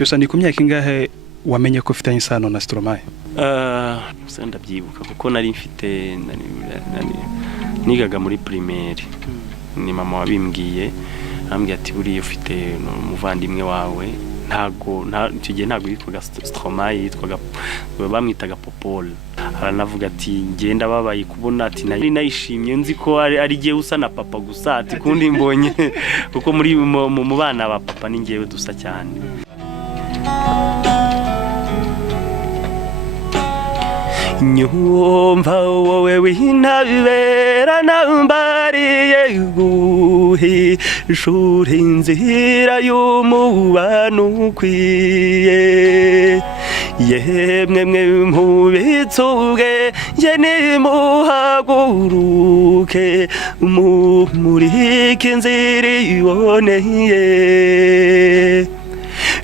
Cyusa ni ku myaka ingahe wamenye ko ufitanye isano na Stromae? Ndabyibuka kuko nari mfite nigaga muri primaire. Ni mama wabimbwiye, ambwiye ati buriya ufite umuvandimwe wawe icyo gihe ntago yitwaga Stromae, yitwaga bamwitaga Popol. Aranavuga ati ngenda babaye kubona ati nari nayishimye nzi ko ari giye usa na papa gusa ati kundi mbonye kuko muri mu bana ba papa ni ngewe dusa cyane. Nyumva wowe winabera nambariye guhishura inzira y'umubano ukwiye, yemwe mwe mubitsuge ye nimuhaguruke mumurike inzira iboneye,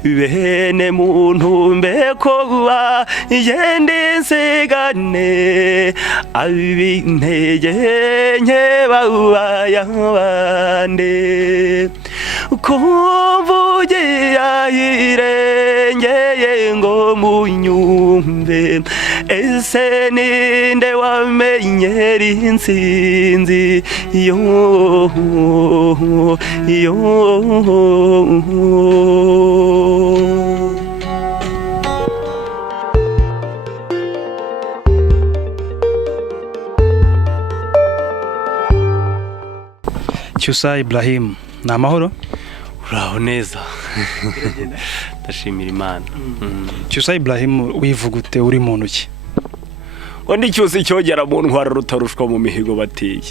bene muntu mbekuba yende nsigane abintege nke babayabande kumvugiye ahirengeye ngo munyumve, ese ninde wamenyera intsinzi yo Cyusa Ibrahim, ni amahoro? Uraho neza. Ndashimira Imana. Cyusa Ibrahim, wivugute uri muntu ki? Ndi cyose cyogera mu ntwara rutarushwa mu mihigo bateye.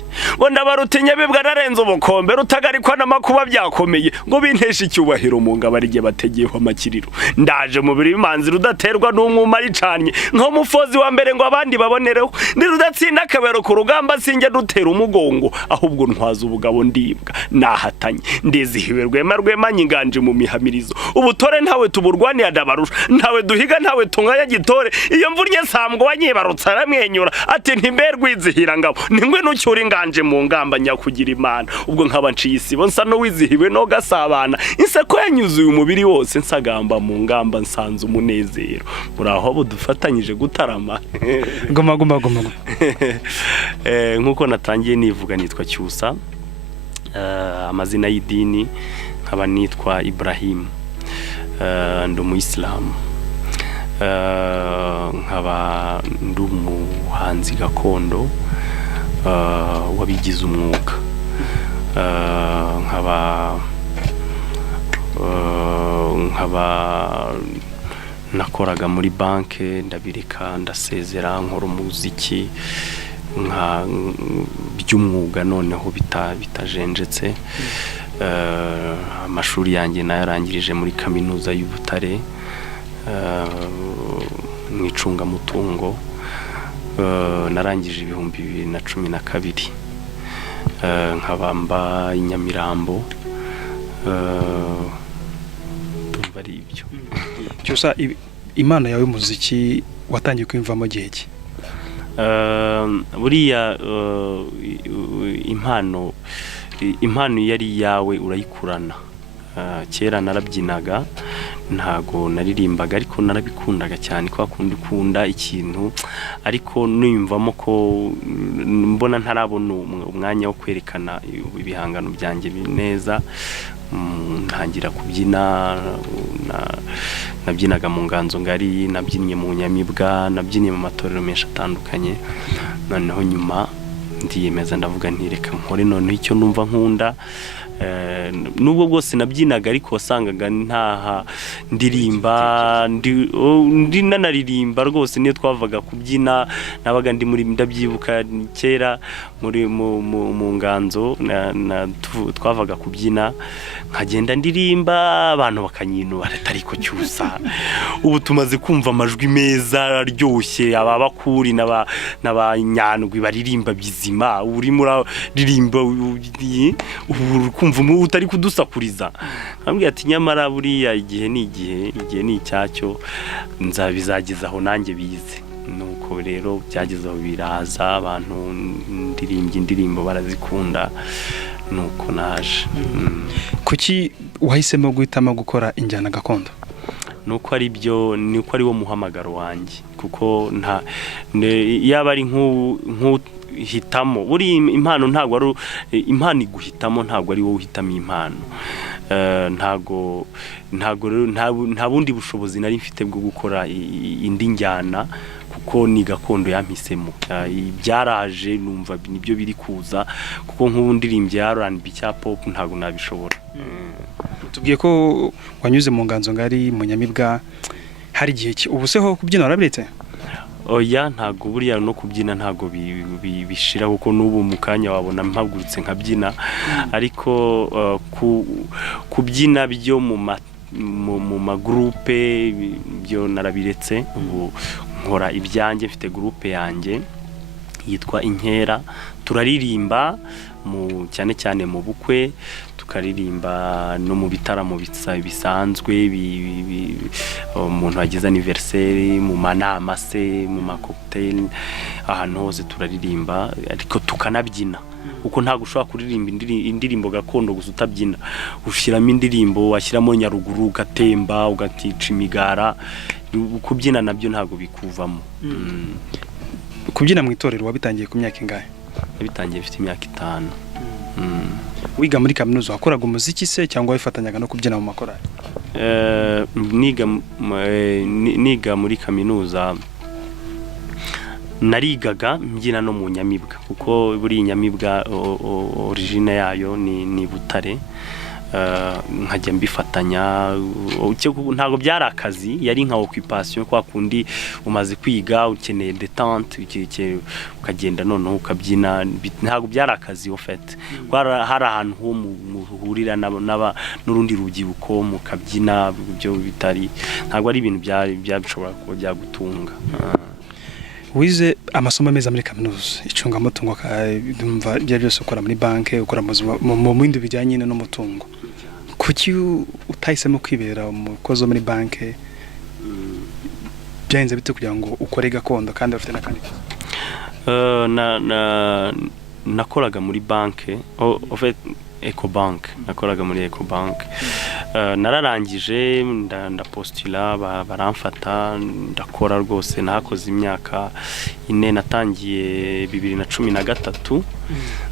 Ndabarutinya bibwa narenze ubukombe rutagarikwa n'amakuba byakomeye ngo binteshe icyubahiro mu ngabarige bategeyeho amakiriro. Ndaje mu biri bimanzi rudaterwa n'umwuma ricanye nko mufozi wa mbere ngo abandi babonereho. Ndi rudatsinda akabero ku rugamba sinjye dutera umugongo ahubwo ntwaza ubugabo ndibwa nahatanye. Ndezihiwe rwema nyinganje mu mihamirizo. Ubutore ntawe tuburwaniye adabarusha. Ntawe duhiga ntawe tunganya gitore. Iyo mvurnye sambwo wanyibarutsa mwenyura ati ntimberwe izihira ngabo ningwe nucyura inganje mu ngamba nyakugira Imana, ubwo nkaba nciye isibo nsa no wizihiwe no gasabana inseko yanyuzuye umubiri wose nsagamba mu ngamba nsanze umunezero. Muraho budufatanyije gutarama. Goma nkuko natangiye nivuga nitwa Cyusa, amazina y'idini nkaba nitwa Ibrahim, ndi umuyisilamu, nkaba ndi umuhanzi gakondo wabigize umwuga, nkaba nakoraga muri banke ndabireka ndasezera nkora umuziki by'umwuga noneho bitajenjetse. Amashuri yanjye nayarangirije muri kaminuza y'Ubutare mu icungamutungo, narangije 2012, nkabamba Inyamirambo. Tumva ari ibyo. Cyusa, Imana yawe muziki watangiye kwimvamo gihe ki? Buriya impano yari yawe urayikurana. Kera narabyinaga ntago naririmbaga ariko narabikundaga cyane kwa kundi kunda ikintu, ariko niyumvamo ko mbona ntarabona umwanya wo kwerekana ibihangano byanjye neza. Ntangira kubyina, nabyinaga mu nganzo ngari, nabyinnye mu Nyamibwa, nabyinnye mu matorero menshi atandukanye. Noneho nyuma ndiyemeza ndavuga ntireka nkore noneho icyo numva nkunda. Nubwo bwose nabyinaga ariko wasangaga ntaha ndirimba, ndi nanaririmba rwose. Niyo twavaga kubyina nabaga ndi muri ndabyibuka kera muri mu nganzo twavaga kubyina nkagenda ndirimba abantu bakanyinura ariko Cyusa ubu tumaze kumva amajwi meza aryoshye ababakuri n'abanyandwi baririmba bizima, uri muraririmba kumva utari kudusakuriza. Ambwiye ati nyamara buriya igihe ni icyacyo nzabizagezaho nanjye bize. Nuko rero byagezeho biraza abantu ndirimbye indirimbo barazikunda, nuko naje. Kuki wahisemo guhitamo gukora injyana gakondo? nuko ari byo nuko ari wo muhamagaro wanjye kuko yaba ari hitamo buri impano ntago ari impano iguhitamo ntago ari wowe uhitamo impano ntago nta bundi bushobozi nari mfite bwo gukora indi njyana kuko ni gakondo yampisemo byaraje numva nibyo biri kuza kuko nk'ubundirimbye ya R&B cya pop ntago nabishobora. Tubwiye ko wanyuze mu nganzo ngari mu nyamibwa hari gihe ubu se ho kubyina warabiretse? Oya ntago buriya no kubyina ntago bishira kuko n'ubu mu kanya wabona mpagurutse nkabyina ariko kubyina byo mu magroupe byo narabiretse ubu nkora ibyanjye mfite groupe yanjye yitwa Inkera turaririmba cyane cyane mu bukwe tukaririmba no mu bitaramo bisanzwe umuntu wagize anniversaire mu manama se mu cocktail ahantu hose turaririmba ariko tukanabyina kuko ntago ushobora kuririmba indirimbo gakondo gusa utabyina ushiramo indirimbo washyiramo nyaruguru ugatemba ugatica imigara kubyina nabyo ntago bikuvamo. Kubyina mu itorero wabitangiye ku myaka ingahe? Nabitangiye mfite imyaka 5. Wiga muri kaminuza wakoraga umuziki se cyangwa wifatanyaga no kubyina mu makorali? Niga muri kaminuza narigaga mbyina no mu nyamibwa kuko buri nyamibwa origine yayo ni Butare. Nkajya mbifatanya ntago byari akazi yari nka occupation kwa kundi umaze kwiga ukeneye détente ukagenda noneho ukabyina ntago byari akazi au fait hari ahantu ho muhurira n'urundi rugibuko mukabyina byo bitari ntago ari ibintu byabishobora kuba byagutunga. Wize amasomo meza muri kaminuza icunga mutungo ndumva bya byose ukora muri banke ukora mu bindi bijyanye n'umutungo kuki utahisemo kwibera umukozi muri banke byahenze bite kugira ngo ukore gakondo kandi bafite nakandi nakoraga muri banke en fait Ecobank nakoraga muri Ecobank nararangije ndapostula baramfata ndakora rwose nakoze imyaka 4 natangiye 2013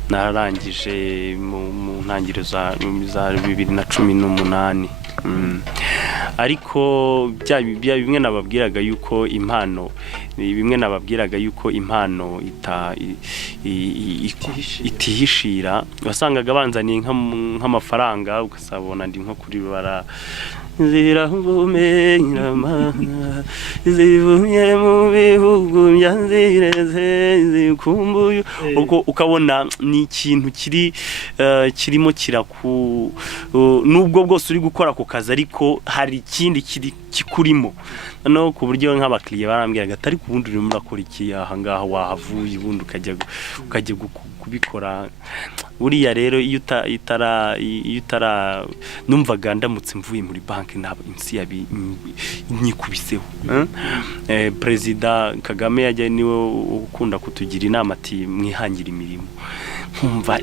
nararangije mu ntangiriro za 2018 ariko bimwe nababwiraga yuko impano itihishira wasangaga banzaniye nk'amafaranga ugasabona ndi nko kuri bara zirahumenyama zivumye mu bihugu byanzireze zikumbuye ukabona ni ikintu kirimo nubwo bwose uri gukora ku kazi ariko hari ikindi kikurimo no ku buryo nk'abakiriya barambwiraga atari ku bundi urimo urakora iki aha ngaha wahavuye ubundi ukajya kubikora buriya rero iyo utara numvaga ndamutse mvuye muri banki nabo insi nyikubiseho. President Kagame yajya niwe ukunda kutugira inama ati mwihangira imirimo nkumva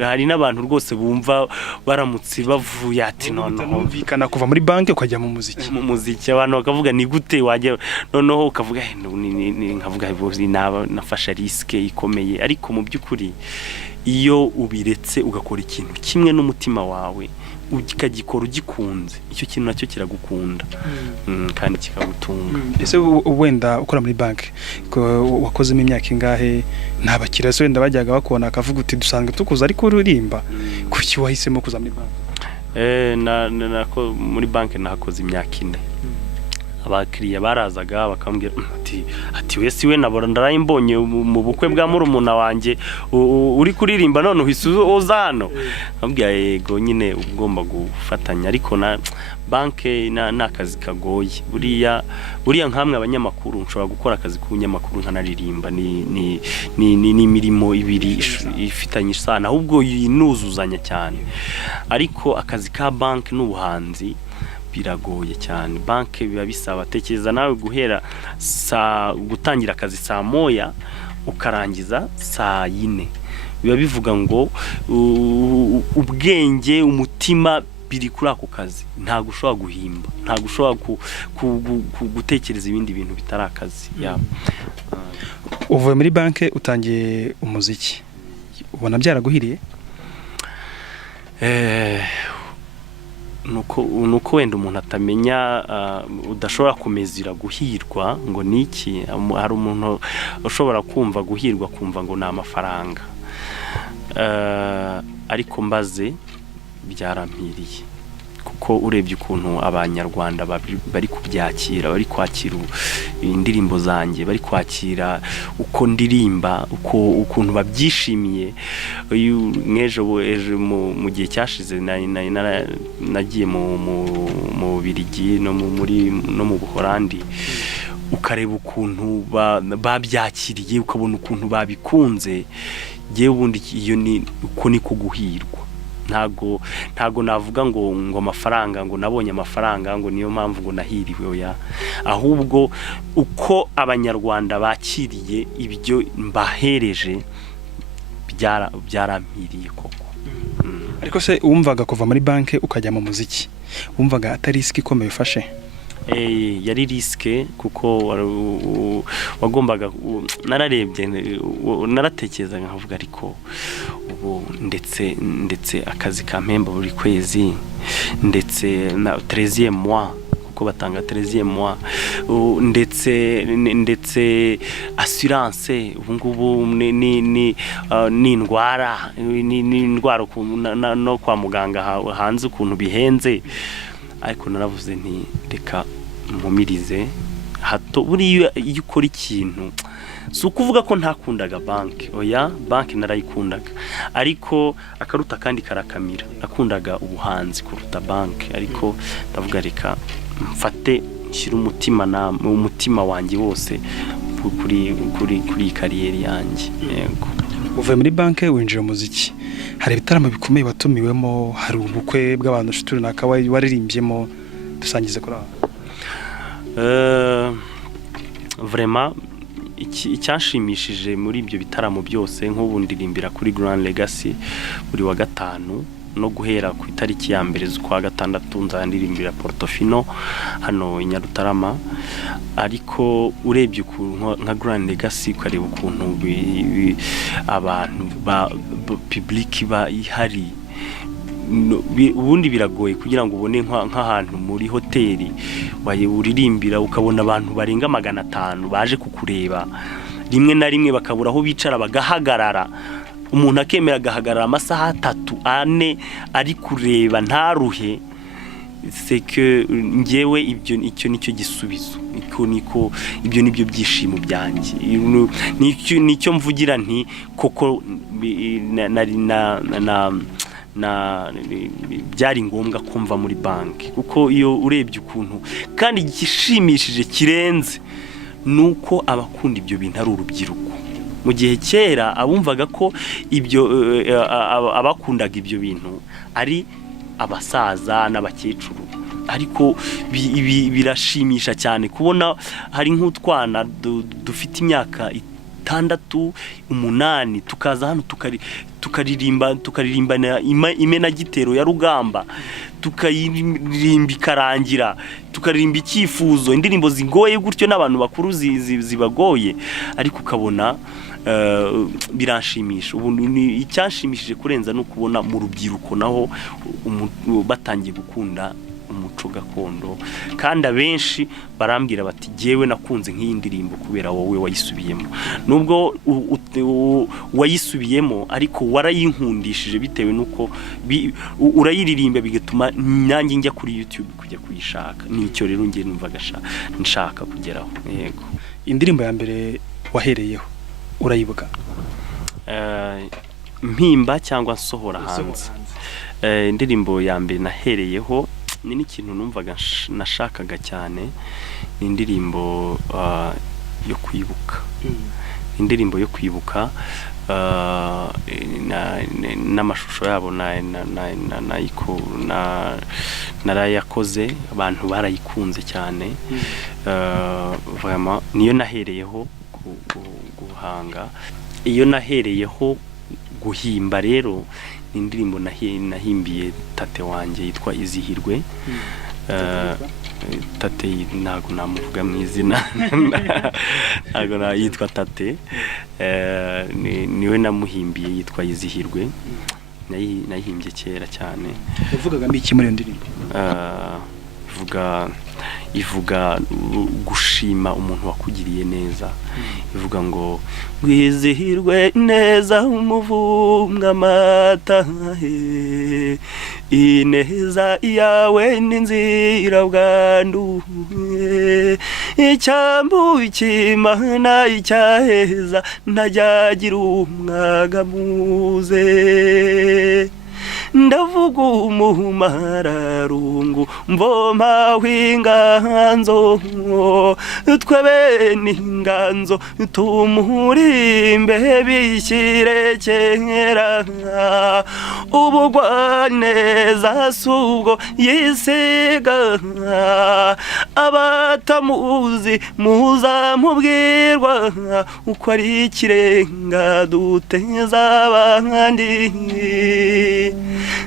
hari n'abantu rwose bumva baramutse bavuye ati noneho vikana kuva muri banki ukajya mu muziki abantu bakavuga ni gute wajya noneho ukavuga nkavuga nafasha riske ikomeye ariko mu by'ukuri iyo ubiretse ugakora ikintu kimwe n'umutima wawe ukagikora ugikunze icyo kintu nacyo kiragukunda kandi kikagutunga. Ese wenda ukora muri banki wakozemo imyaka ingahe ntabakira se wenda bajyaga bakubona akavuga uti dusanzwe tukuza ariko uririmba kuki wahisemo kuza muri banki? Muri banki nahakoze imyaka 4 abakiriya barazaga bakambwira ati wese we narayimbonye mu bukwe bwa murumuna wanjye uri kuririmba none uhisuza hano ambwira yego nyine ugomba gufatanya ariko na banke nakazi kagoye buriya nkamwe abanyamakuru nshobora gukora akazi k'ubunyamakuru nkanaririmba ni imirimo ibiri ifitanye isano ahubwo yinuzuzanya cyane ariko akazi ka banke n'ubuhanzi biragoye cyane. Banke biba bisaba tekereza nawe guhera gutangira akazi saa 1 ukarangiza saa 4 biba bivuga ngo ubwenge umutima biri kuri ako kazi ntago ushobora guhimba ntago ushobora gutekereza ibindi bintu bitari akazi uvuye muri banke utangiye umuziki ubona byaraguhiriye nuko wenda umuntu atamenya udashobora kumezira guhirwa ngo niki hari umuntu ushobora kumva guhirwa kumva ngo ni amafaranga ariko mbaze byarampiriye kuko urebye ukuntu abanyarwanda bari kubyakira bari kwakira indirimbo zanjye bari kwakira uko ndirimba ukuntu babyishimiye ejo mu gihe cyashize nagiye mu Birigi no mu Buholandi ukareba ukuntu babyakiriye ukabona ukuntu babikunze yewe ubundi iyo ni uko niko guhirwa ntago navuga ngo amafaranga ngo nabonye amafaranga ngo niyo mpamvu ngo nahiriwe oya ahubwo uko abanyarwanda bakiriye ibyo mbahereje byarampiriye koko ariko se wumvaga kuva muri banke ukajya mu muziki wumvaga atari risk ikomeye ufashe yari riske kuko wagombaga nararebye naratekereza nkavuga ariko ubu ndetse akazi kampemba buri kwezi ndetse na 13e mois kuko batanga 13e mois ndetse assurance ubu ngubu ni indwara no kwa muganga hanze ukuntu bihenze ariko naravuze nti reka mpumirize hato buriya iyo ukora ikintu si ukuvuga ko ntakundaga banki oya banki narayikundaga ariko akaruta kandi karakamira nakundaga ubuhanzi kuruta banki ariko ndavuga reka mfate nshyira umutima wanjye wose kuri kariyeri yanjye yego uvuye muri banke winjira umuziki hari ibitaramo bikomeye watumiwemo hari ubukwe bw'abantu nshuti runaka waririmbyemo dusangize kuri aho vraiment icyashimishije muri ibyo bitaramo byose nk'ubu ndirimbira kuri Grand Legacy buri wa gatanu no guhera ku itariki ya mbere z'ukwa gatandatu nzandirimbira Portofino hano i Nyarutarama ariko urebye nka Grand Legacy ukareba ukuntu abantu public ihari ubundi biragoye kugira ngo ubone nk'ahantu muri hoteli uririmbira ukabona abantu barenga 500 baje kukureba rimwe na rimwe bakabura aho bicara bagahagarara umuntu akemera agahagarara amasaha 3-4 ari kureba ntaruhe c'est que ngewe icyo nicyo gisubizo niko ibyo nibyo byishimo byanjye nicyo mvugira nti koko byari ngombwa kumva muri banki kuko iyo urebye ukuntu kandi gishimishije kirenze nuko abakunda ibyo bintu ari urubyiruko mu gihe kera abumvaga ko ibyo abakundaga ibyo bintu ari abasaza n'abakecuru ariko birashimisha cyane kubona hari nk'utwana dufite imyaka 6, 8 tukaza hano tukaririmbana imenagitero ya Rugamba tukaririmba ikarangira tukaririmba icyifuzo indirimbo zigoye gutyo n'abantu bakuru zibagoye ariko ukabona biranshimisha ubu icyashimishije kurenza no kubona mu rubyiruko naho batangiye gukunda umuco gakondo kandi abenshi barambwira bati jewe nakunze nk'iyi ndirimbo kubera wowe wayisubiyemo nubwo wayisubiyemo ariko warayinkundishije bitewe nuko urayiririmba bigatuma nanjye njya kuri YouTube kujya kuyishaka nicyo rero ngiye numvaga nshaka kugeraho yego indirimbo ya mbere wahereyeho urayibuka mpimba cyangwa nsohora hanze indirimbo ya mbere nahereyeho ni n'ikintu numvaga nashakaga cyane ni indirimbo yo kwibuka indirimbo yo kwibuka n'amashusho yabo narayakoze abantu barayikunze cyane vraiment niyo nahereyeho guhanga iyo nahereyeho guhimba rero indirimbo nahimbiye tate wanjye yitwa Izihirwe. Tate ntago namuvuga mu izina ntago yitwa tate, niwe namuhimbiye yitwa Izihirwe. Nayihimbye kera cyane. uvugaga iki muri iyo ndirimbo? Ivuga gushima umuntu wakugiriye neza. Ivuga ngo gwizihirwe neza umuvumwa mata, ineza yawe n'inzira bwandu, icyambu cy'Imana icyaheza ntajyagira umwagamuze. Ndavuga umumararungu mvoma w'inganzo, twebe n'inganzo tumurimbe bishyire kera. Ubugwaneza subwo yisiga, abatamuzi muzamubwirwa uko ari ikirenga duteza abandi.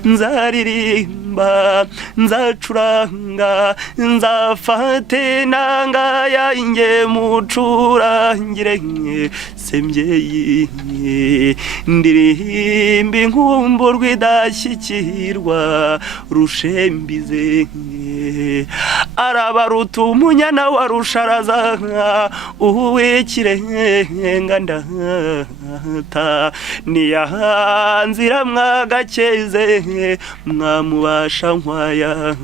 Nzaririmba nzacuranga nzafate inanga yanjye mucurangire sembyeyi, ndirimba inkumburwa idashyikirwa rushembize. Arabaruta umunyana wa rusharaza, uw'ikirenga ndata niyahanzira mwagakeze mwamubasha nkwaya.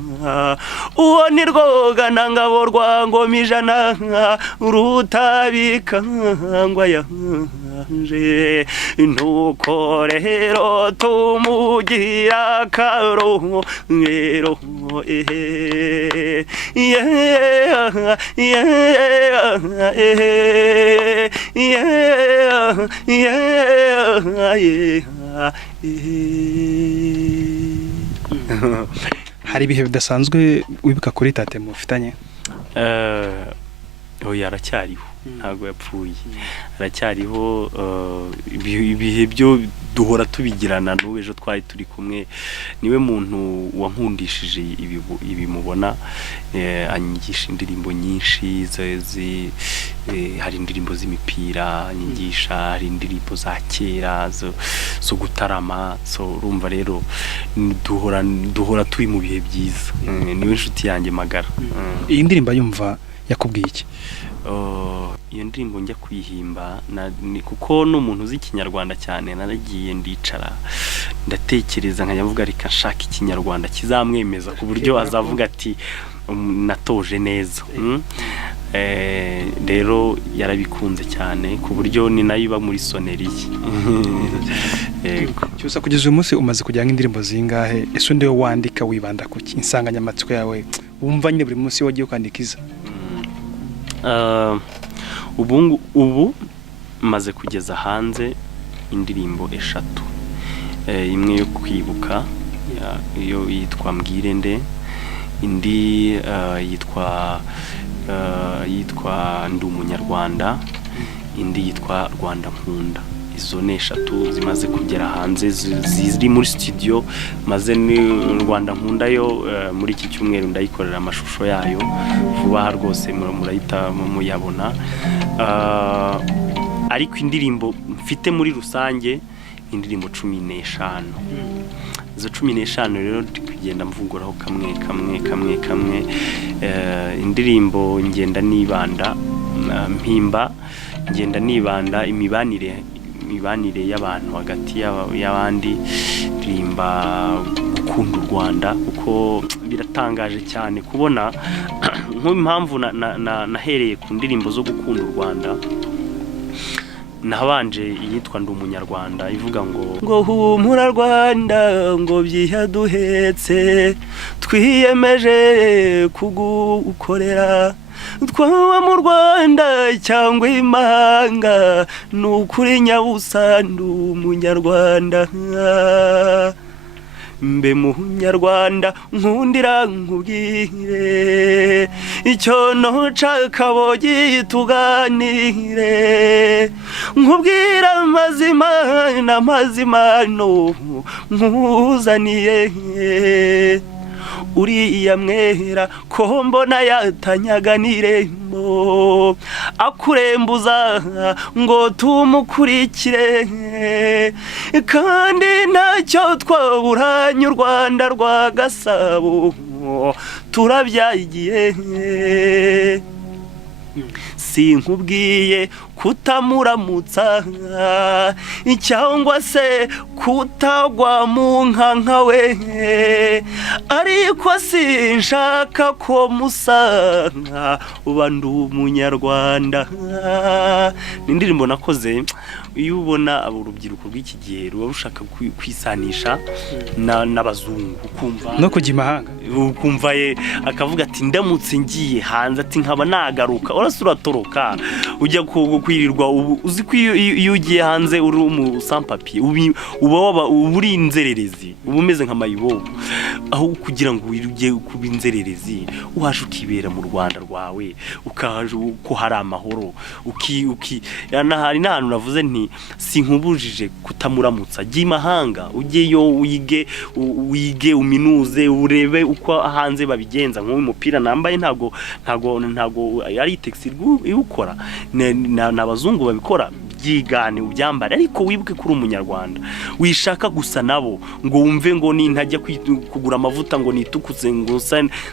Uwo ni rwogana ngabo rwa ngoma ijana, rutabikangwa yanje. Nuko rero tumugira akarohero, hari ibihe bidasanzwe wibuka kuri tate mufitanye? Oya, aracyariho, ntago yapfuye, aracyariho. Ibihe byo duhora tubigirana n'ubu. Ejo twari turi kumwe, niwe muntu wankundishije ibi mubona. Anyigisha indirimbo nyinshi, hari indirimbo z'imipira anyigisha, hari indirimbo za kera zo gutarama. Urumva rero duhora turi mu bihe byiza. Niwe inshuti yanjye magara. Iyi ndirimbo yumva yakubwiye iki? Iyo ndirimbo njya kuyihimba kuko n'umuntu uzi ikinyarwanda cyane, naragiye ndicara ndatekereza nkajya mvuga reka nshaka ikinyarwanda kizamwemeza ku buryo azavuga ati natoje neza. Rero yarabikunze cyane ku buryo ni nayo iba muri soneri. Cyusa kugeza uyu munsi umaze kujyanga indirimbo zingahe? Ese undi wandika wibanda ku insanganyamatsiko yawe wumva nyine buri munsi wagiye kwandika iza? Ubu maze kugeza hanze indirimbo 3. Imwe yo kwibuka, iyo yitwa Mbwirende, indi yitwa Ndi Umunyarwanda, indi yitwa Rwanda Nkunda. Izo ni 3 zimaze kugera hanze, ziri muri studio. Maze ni Rwanda Nkunda yo muri iki cyumweru ndayikorera amashusho yayo vuba rwose, murayita muyabona. Ariko indirimbo mfite muri rusange indirimbo 15. Izo 15 rero kugenda mvuguraho kamwe. Indirimbo ngenda nibanda mpimba, ngenda nibanda imibanire y'abantu hagati y'abandi. Ndirimba gukunda u Rwanda kuko biratangaje cyane kubona nk'impamvu nahereye ku ndirimbo zo gukunda u Rwanda. Nabanje iyitwa Ndi Umunyarwanda ivuga ngo humura Rwanda ngo byihaduhetse, twiyemeje kugukorera, twaba mu Rwanda cyangwa imahanga, n'ukuri nyabusa Ndi Umunyarwanda. Mbe munyarwanda nkundira nkubwire, icyo noca kabogi tuganire nkubwira amazima n'amazimano nkuzaniye uriya mwera ko mbona yatanyaganiremo akurembuza ngo tumukurikire kandi ntacyo twaburanye u Rwanda rwa Gasabo turabyagiye sinkubwiye kutamuramutsa cyangwa se kutagwa mu nkanka we ariko sinshaka ko musanga uba ndi umunyarwanda. Ni indirimbo nakoze iyo ubona urubyiruko rw'iki gihe ruba rushaka kwisanisha n'abazungu ukumva no kujya imahanga ukumva akavuga ati ndamutse ngiye hanze ati nkaba nagaruka urasuratoroka ujya kwirirwa uzi ko iyo ugiye hanze uri umusampapiye uba uri inzererezi uba umeze nka mayibobo aho kugira ngo ujye kuba inzererezi uhashe ukibera mu Rwanda rwawe ukaje ko hari amahoro hari n'ahantu navuze nti sinkubujije kutamuramutsa jya imahanga ujyeyo wige uminuze urebe uko hanze babigenza nk'umupira nambaye ntago ari taxi iwukora n'abazungu babikora byigane ubyambare ariko wibuke kuri umunyarwanda wishaka gusa nabo ngo wumve ngo nintajya kugura amavuta ngo nitukutse ngo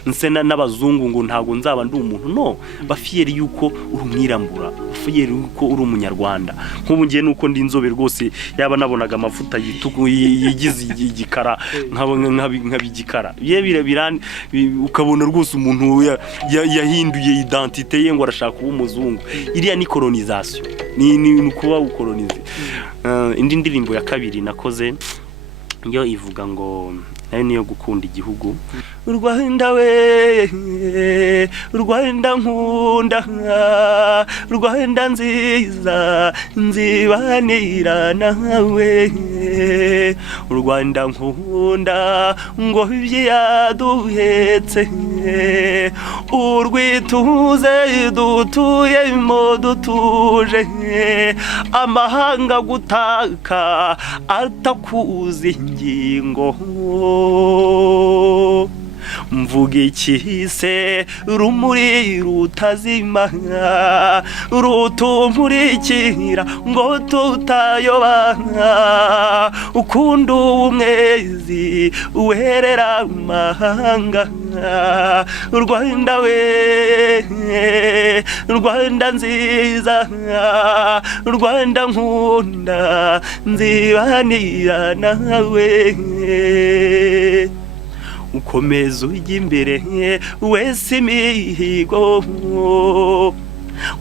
nsena n'abazungu ngo ntago nzaba ndi umuntu no bafiyeri yuko uri umwirambura bafiyeri yuko uri umunyarwanda nk'ubu ngiye nuko ndi inzobe rwose yaba nabonaga amavuta yigize igikara nk'abigikara ukabona rwose umuntu yahinduye identite ye ngo arashaka kuba umuzungu iriya ni colonisation ni kuba ukolonize. Indi ndirimbo ya kabiri nakoze yo ivuga ngo nayo niyo gukunda igihugu u Rwanda we u Rwanda nkunda u Rwanda nziza nzibanira nawe u Rwanda nkunda ngo byaduhetse urwituze dutuyemo dutuje amahanga gutaka atakuzi ingingo mvuga iki se rumuri rutazima rutumurikira ngo tutayoba ukunda umwezi werera amahanga u Rwanda we Rwanda nziza Rwanda nkunda nzibanira nawe ukomeza ujya imbere wese imihigo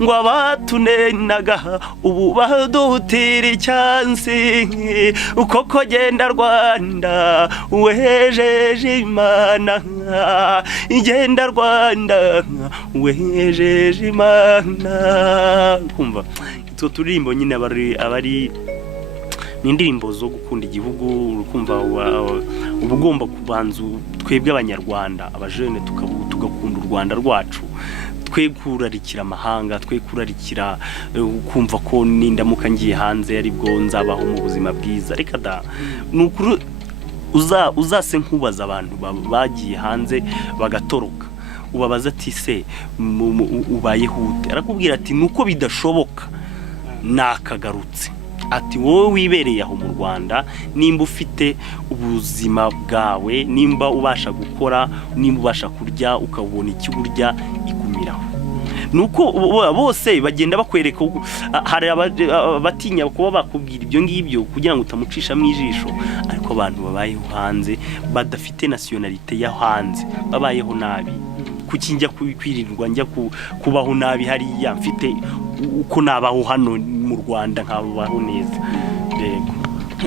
ngo abatunenaga ubu badutira icyansi uko kogenda Rwanda wejeje Imana igenda Rwanda wejeje Imana. Kumva ito turimbo nyine abari n'indirimbo zo gukunda igihugu urukumva ubugomba kubanza twebwe abanyarwanda abajene tugakunda u Rwanda rwacu twekurarikira amahanga twekurarikira kumva ko nindamuka ngiye hanze aribwo nzabaho mu buzima bwiza reka da nukuru uzase nkubaza abantu bagiye hanze bagatoroka ubabaza ati se ubaye hute arakubwira ati nuko bidashoboka nakagarutse ati wowe wibereye aho mu Rwanda nimba ufite ubuzima bwawe nimba ubasha gukora nimba ubasha kurya ukabona icyo urya igumiraho nuko bose bagenda bakwereka hari abatinya kuba bakubwira ibyo ngibyo kugira ngo utamucisha mu ijisho ariko abantu babayeho hanze badafite nationalite ya hanze babayeho nabi kuki njya kwirirwa njya kubaho nabi hariya mfite uko nabaho hano mu Rwanda nkabaho neza. Yego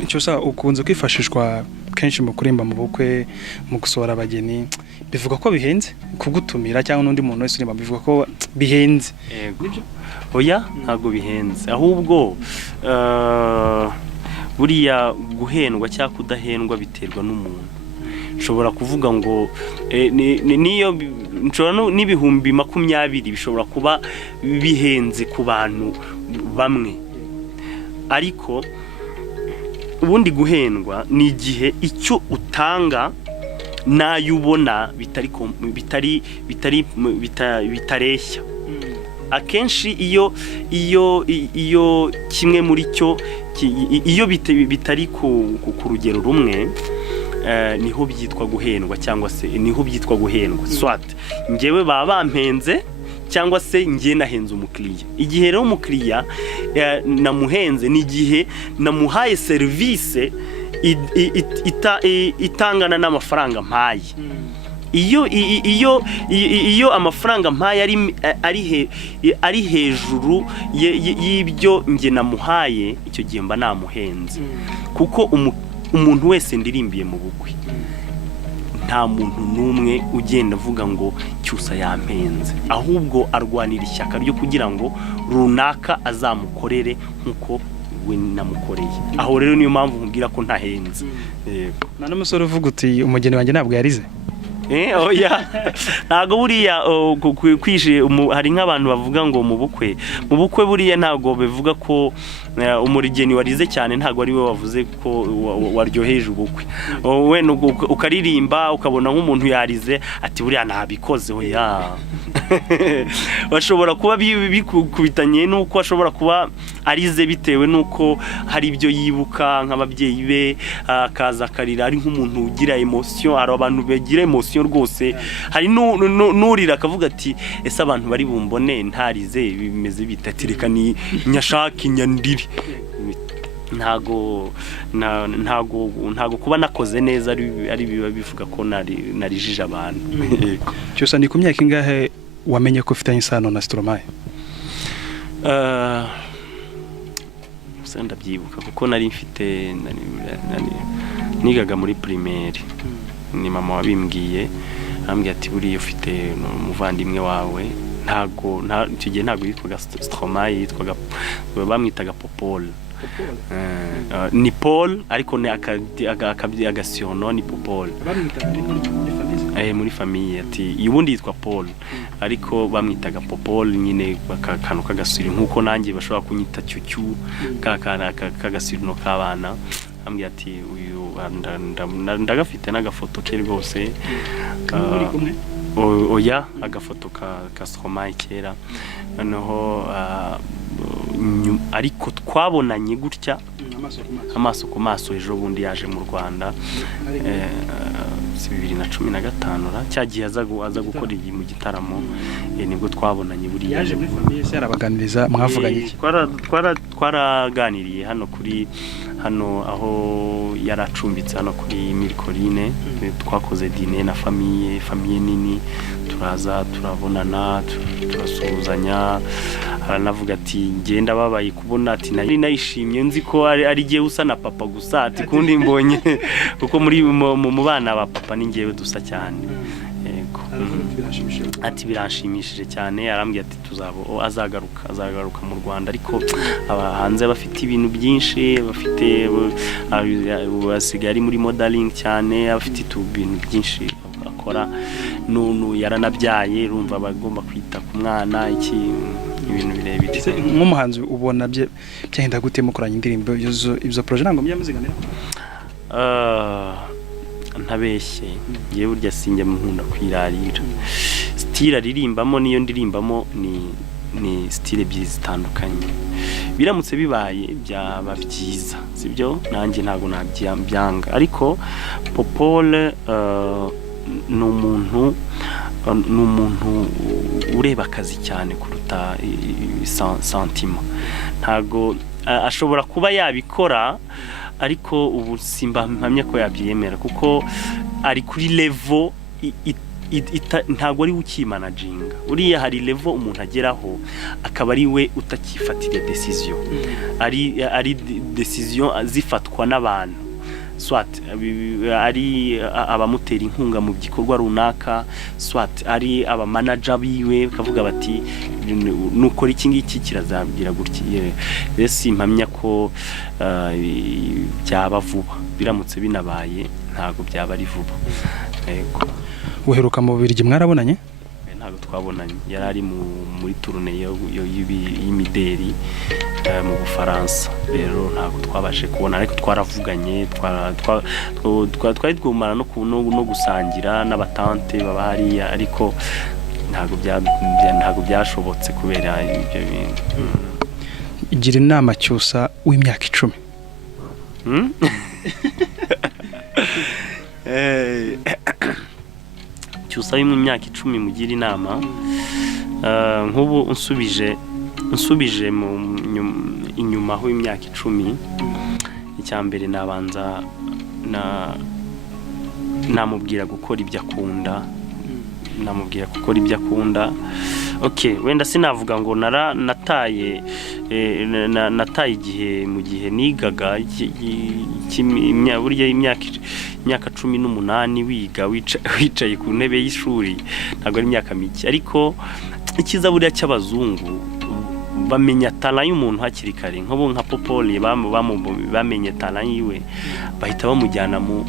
icyo sa ukunze kwifashishwa kenshi mu kurimba mu bukwe mu gusohora abageni bivuga ko bihenze kugutumira cyangwa n'undi muntu wese urimba bivuga ko bihenze. Yego oya ntago bihenze ahubwo buriya guhendwa cyangwa kudahendwa biterwa n'umuntu nshobora kuvuga ngo niyo nshobora n'ibihumbi 20 bishobora kuba bihenze ku bantu bamwe, ariko ubundi guhendwa ni igihe icyo utanga nayo ubona bitareshya. Akenshi iyo kimwe muri cyo iyo bitari ku rugero rumwe, niho byitwa guhendwa, cyangwa se niho byitwa guhendwa. Swat ngewe baba bampenze cyangwa se ngiye nahenze umukiriya. Igihe rero umukiriya namuhenze ni igihe namuhaye service itangana n'amafaranga mpaye. Iyo amafaranga mpaye ari hejuru y'ibyo nge namuhaye, icyo gihe mba namuhenze. Kuko umuntu wese ndirimbiye mu bukwe, nta muntu n'umwe ugenda avuga ngo cyusa yampenze, ahubwo arwanira ishyaka ryo kugira ngo runaka azamukorere nkuko we namukoreye. Aho rero niyo mpamvu nkubwira ko ntahenze. Na n'umusore uvuga uti umugeni wanjye ntabwo yarize. Oya, ntago buriya kwishe hari nk'abantu bavuga ngo mu bukwe buriya ntago bivuga ko umurigeni warize cyane, ntago ari we wavuze ko waryoheje ubukwe. We ukaririmba ukabona nk'umuntu yarize ati buriya ntabikoze. Oya, bashobora kuba bikubitanye nuko ashobora kuba arize bitewe nuko hari ibyo yibuka nk'ababyeyi be, akaza akarira ari nk'umuntu ugira emotion. Hari abantu bagira emotion rwose, hari nurira akavuga ati ese abantu bari bumbone ntarize bimeze bitatireka ni nyashaki nyandiri. Ntago kuba nakoze neza ari biba bivuga ko narijije abantu. Cyose ni ku myaka ingahe wamenye ko ufitanye isano na Stromae? Ndabyibuka kuko nari mfite nigaga muri primaire. Ni mama wabimbwiye, ambwiye ati buriya ufite umuvandimwe wawe, icyo gihe ntago yitwaga Stromae, yitwaga bamwitaga Popol. Ni Paul ariko ni agasiono ni Popol. Muri famille ati ubundi yitwa Paul ariko bamwitaga Popol nyine bakakanu kagasuri, nkuko nanjye bashobora kunyita cyucyu kakana kagasuri no kabana. Ambwiye ati uyu ndagafite n'agafoto ke rwose. Oya, agafoto ka Stromae kera. Noneho ariko twabonanye gutya amaso ku maso ejo bundi yaje mu Rwanda 2015 cyagiye aza gukora mu gitaramo. Nibwo twabonanye buri yaje muri famille se arabaganiriza. Mwavuganye iki? Twaraganiriye hano aho yaracumbitse hano kuri Mircoline. Twakoze dîner na famille nini, turaza turabonana turasuhuzanya. Aranavuga ati ngenda babaye kubona ati nayishimye nzi ko ari giye usa na papa gusa, ati kundi mbonye kuko mu bana ba papa ni ngewe dusa cyane. Yego, ati birashimishije cyane. Arambwiye ati azagaruka mu Rwanda, ariko abahanze bafite ibintu byinshi, bafite basigari muri modeling cyane, bafite ibintu byinshi akora. Yaranabyaye, urumva bagomba kwita ku mwana ibintu birebire. Nk'umuhanzi ubona byahenda gute mukoranye indirimbo izo projet ntango myamuziganira? Ntabeshye ngiye burya sinjya nkunda kwirarira. Style aririmbamo niyo ndirimbamo ni style byiza zitandukanye. Biramutse bibaye byaba byiza, sibyo? Nanjye ntago nabyanga, ariko Popol ni umuntu ureba akazi cyane kuruta sentiment. Ntago ashobora kuba yabikora, ariko ubu simba mpamya ko yabyemera kuko ari kuri level ntago ari ukimanaginga. Uriya hari level umuntu ageraho akaba ari we utakifatira decision, ari decision zifatwa n'abantu. Swat ari abamutera inkunga mu gikorwa runaka, swat ari aba manager biwe kavuga bati nukora iki ngiki kirazabwira gutya. Rero simpamya ko byaba vuba. Biramutse binabaye ntago byaba ari vuba. Yego. Uheruka mu Bubiligi mwarabonanye? Ntago twabonanye, yari ari muri tourne y'imideri mu Bufaransa. Rero ntago twabashe kubona, ariko twaravuganye, twari twumara no gusangira n'abatante baba hariya, ariko ntago byashobotse kubera ibyo bintu. Igira inama Cyusa w'imyaka 10. Cyusa w'imyaka 10 mugira inama. Nk'ubu unsubije mu inyuma ho imyaka 10, icyambere nabanza namubwira gukora ibyo akunda, okay, wenda sinavuga ngo nataye igihe mu gihe nigaga burya imyaka 18 wiga wicaye ku ntebe y'ishuri, ntabwo ari imyaka mike, ariko ikiza buriya cy'abazungu bamenya talent y'umuntu hakiri kare. Nk'ubu nka Popoli bamenye talent yiwe, bahita bamujyana mu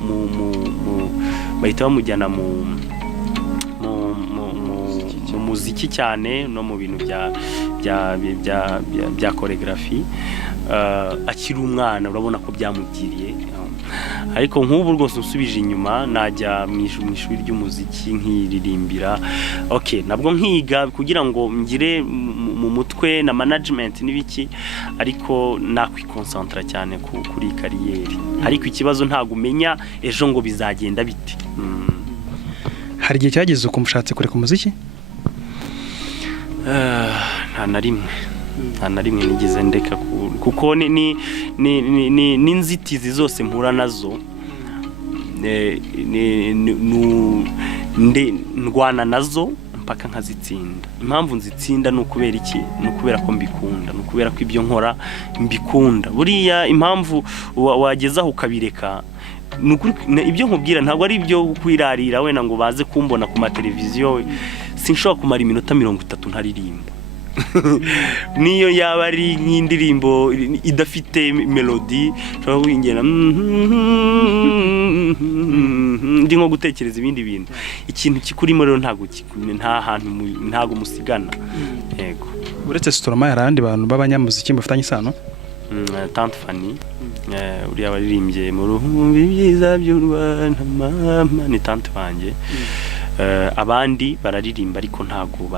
muziki cyane, no mu bintu bya choreography. Akiri umwana urabona ko byamugiriye, ariko nk'ubu rwose usubije inyuma najya mu ishuri ry'umuziki nkiririmbira, okay, nabwo nkiga kugira ngo ngire mu mutwe na management n'ibiki, ariko nakwikoncentra cyane kuri kariyeri. Ariko ikibazo ntago umenya ejo ngo bizagenda biti. Hari igihe cyageze ukumushatse kureka umuziki? Nta na rimwe nigeze ndeka, kuko n'inzitizi zose mpura nazo ndwana nazo mpaka nkazitsinda. Impamvu nzitsinda ni ukubera iki? Ni ukubera ko mbikunda, ni ukubera ko ibyo nkora mbikunda. Buriya impamvu wagezaho ukabireka, ibyo nkubwira ntabwo ari ibyo kwirarira wenda ngo baze kumbona ku mateleviziyo. Sinshobora kumara iminota 30 ntaririmba. Niyo yaba ari nk'indirimbo idafite melody, nshobora kwingena ndi nko gutekereza ibindi bintu. Ikintu kikurimo rero ntago musigana. Yego. Uretse Storma yarandi bantu b'abanyamuziki mufitanye isano? Tante Fanny, uriya baririmbye mu ruhumbi byiza by'u Rwanda mama, ni tante wanjye. Abandi bararirimba ariko ntago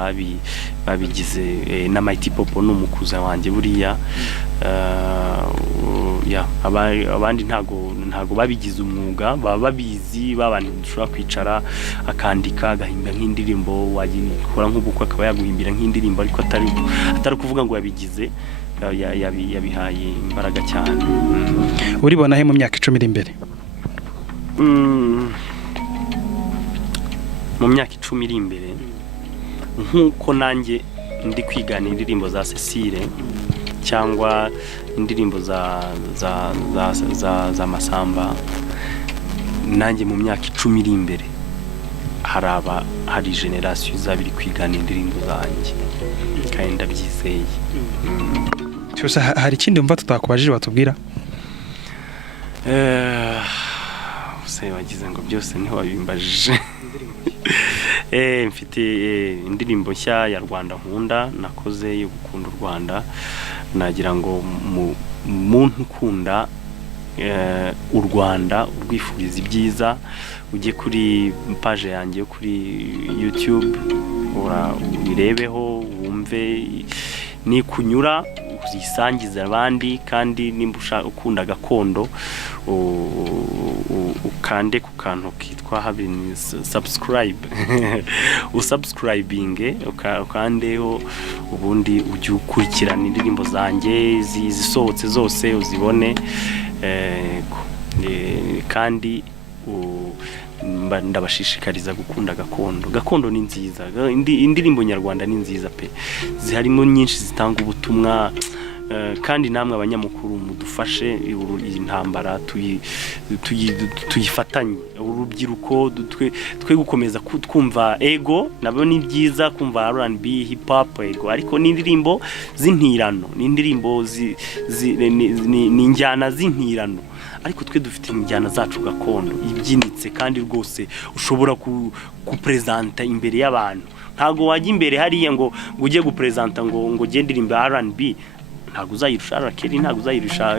babigize na Mighty Popo n'umukuza wanjye buriya. Abandi ntago babigize umwuga, baba babizi, babandi dushobora kwicara akandika agahimba nk'indirimbo, wagikora nk'ubukwe akaba yaguhimbira nk'indirimbo, ariko atari kuvuga ngo yabigize, yabihaye imbaraga cyane. Uribona he mu myaka 10 iri imbere? Mu myaka 10 iri imbere, nk'uko nanjye ndi kwigana indirimbo za Cecile cyangwa indirimbo za Masamba, nanjye mu myaka 10 iri imbere hari generation izabiri kwigana indirimbo zanjye, kandi ndabyizeye. Cyose hari ikindi mva tutakubajije watubwira? Wagize ngo byose niho wabimbajije. Mfite indirimbo nshya ya Rwanda nkunda nakoze yo gukunda u Rwanda. Nagira ngo muntu ukunda u Rwanda, urwifuriza ibyiza, ujye kuri page yanjye yo kuri YouTube, ubirebeho wumve, ni kunyura uzisangiza abandi, kandi nimba ukunda gakondo ukande ku kantu kitwa having subscribe usubscribinge ukandeho, ubundi ujye ukurikirana indirimbo zanjye zisohotse zose uzibone. Kandi ndabashishikariza gukunda gakondo ni nziza, indirimbo nyarwanda ni nziza pe, ziharimo nyinshi zitanga ubutumwa, kandi namwe abanyamukuru mudufashe iyi ntambara tuyifatanye urubyiruko twe gukomeza twumva ego nabo ni byiza kumva R&B hip hop ego ariko n'indirimbo z'intirano n'indirimbo ni njyana z'intirano ariko twe dufite injyana zacu gakondo ibyinitse kandi rwose ushobora kupresenta imbere y'abantu ntago wajya imbere hariya ngo ujye gupresenta ngo gendirimbe R&B ntago uzayirusha arakeri ntago uzayirusha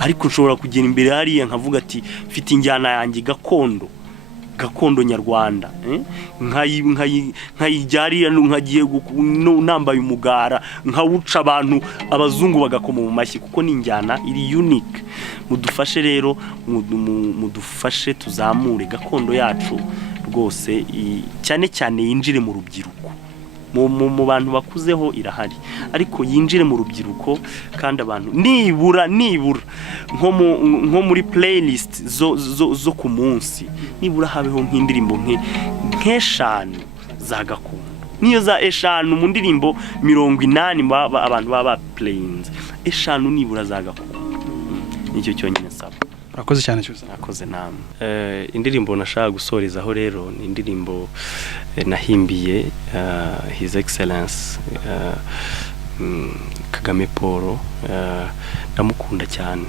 ariko ushobora kugera imbere hariya nkavuga ati mfite injyana yanjye gakondo nyarwanda nkayijyariya nkagiye nambaye umugara nkawuca abantu abazungu bagakoma mu mashyi kuko ni injyana iri unique mudufashe rero mudufashe tuzamure gakondo yacu rwose cyane cyane yinjire mu rubyiruko mu bantu bakuzeho irahari ariko yinjire mu rubyiruko kandi abantu nibura nko muri playlist zo ku munsi nibura habeho nk'indirimbo nk'eshanu za gakondo niyo za eshanu mu ndirimbo 80 abantu baba playing eshanu nibura za gakondo nicyo cyonyine saba. Urakoze cyane cyose. Nakoze namwe. Indirimbo nashaka gusorezaho rero ni indirimbo nahimbiye His Excellence Kagame Paul ndamukunda cyane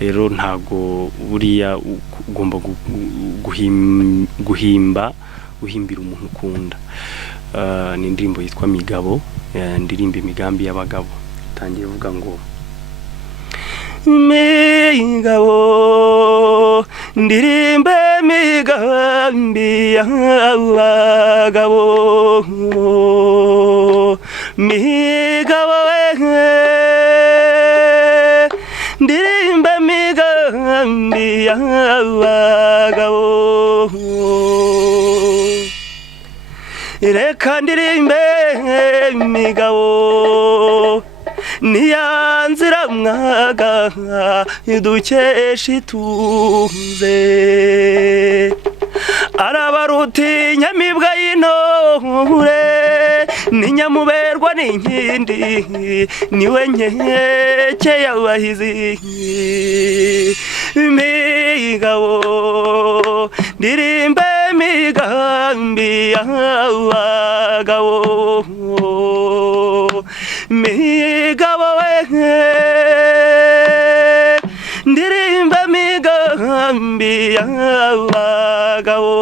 rero ntago buriya ugomba guhimbira umuntu ukunda. Ni indirimbo yitwa Migabo ndirimba imigambi y'abagabo tangiye vuga ngo Migabo ndirimbe migambi y'abagabo Migabo ndirimbe migambi y'abagabo reka ndirimbe migabo niyanzira mwaga idukesha ituze arabaruti nyamibwa y'intore ninyamuberwa n'inkindi niwe nkeke y'abahizi migabo ndirimbe migambi y'abagabo Migabo ndirimba migambi y'abagabo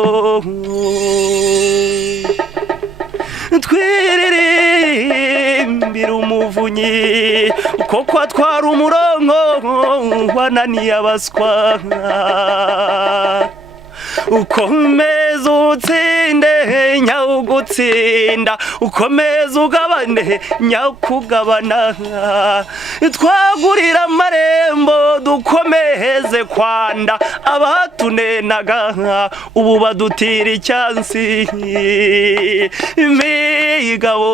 twiririmbira umuvunyi koko atwara umurongo wananiye abaswa ukomeza utsinde nyawugutsinda ukomeza ugabane nyakugabana twagurira amarembo dukomeze kwanda abatunenaga ubu badutira icyansi migabo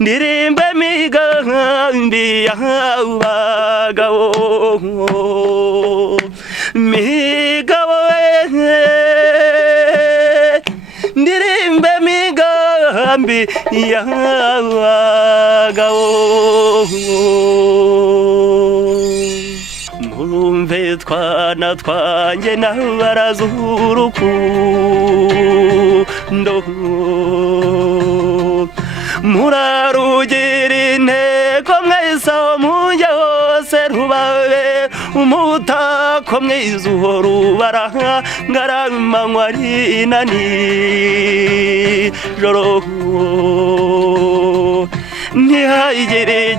ndirimbe migambi y'abagabo migabo ndirimbe migambi y'abagabo murumve twana twanjye n'abarazurukundo murarugira intego mwese aho mujya hose rubabe umutako mwiza uhora ngaramanywa rina nijoro ntihagire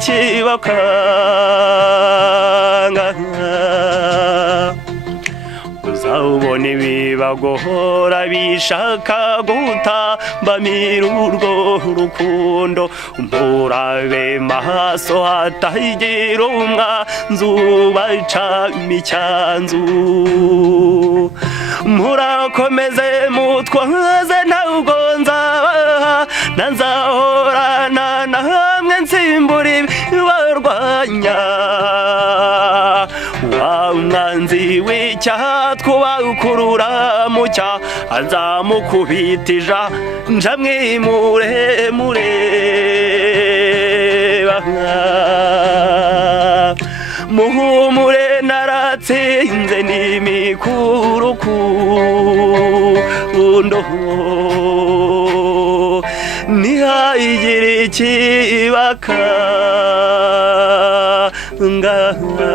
ikibakanga uzabona ibibagora bishaka gutambamira urwo rukundo murabe maso hatagira umwanzu bacamo icyanzu murakomeze mutwaze ntabwo nzahorana namwe nsimbura ibibarwanya wa mwanzi w'icyaha twubakurura mu cyaha azamukubitija njamwe muremure muhumure naratsinze n'imikurukundo ntihayigire ikibaka ngaha